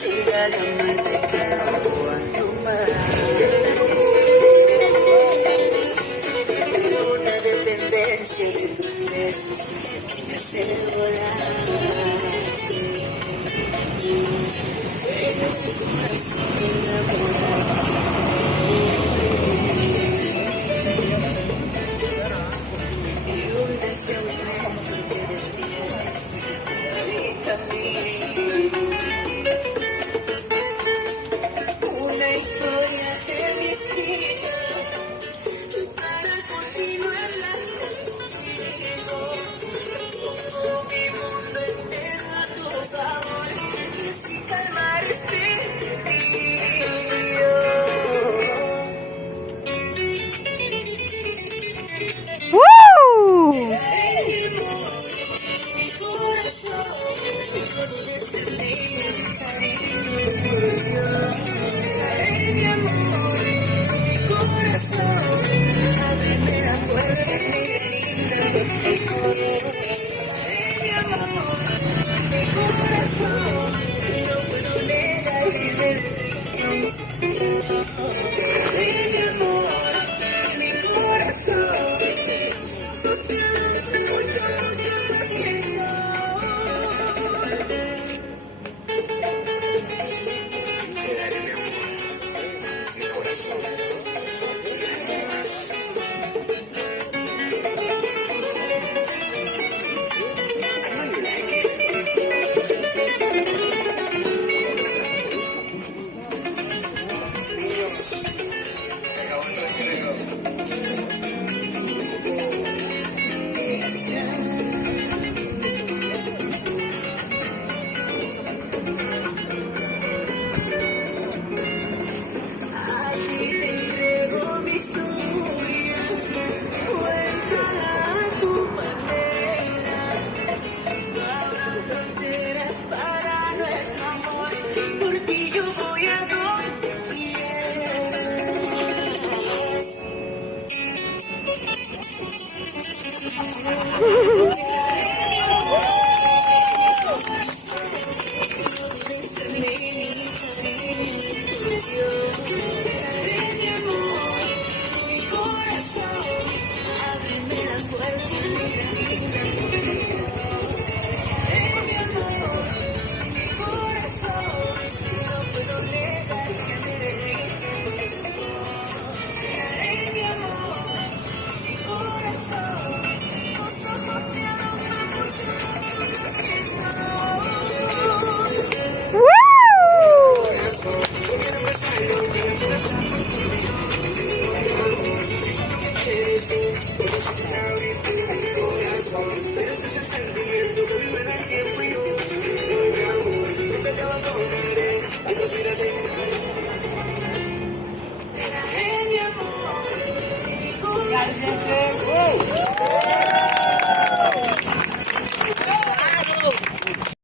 necesidad de amarte, pero no aguanto más. Tengo una dependencia de tus besos que me hace volar. Tengo tu corazón enamorado. Una historia semi-escrita para continuarla contigo. Pongo mi mundo entero a tu favor y así calmar este delirio. ¡Woo! Mi corazón, con este lindo cariño. Mi amor, mi corazón, ábreme la puerta, mi linda, mi amor, mi corazón.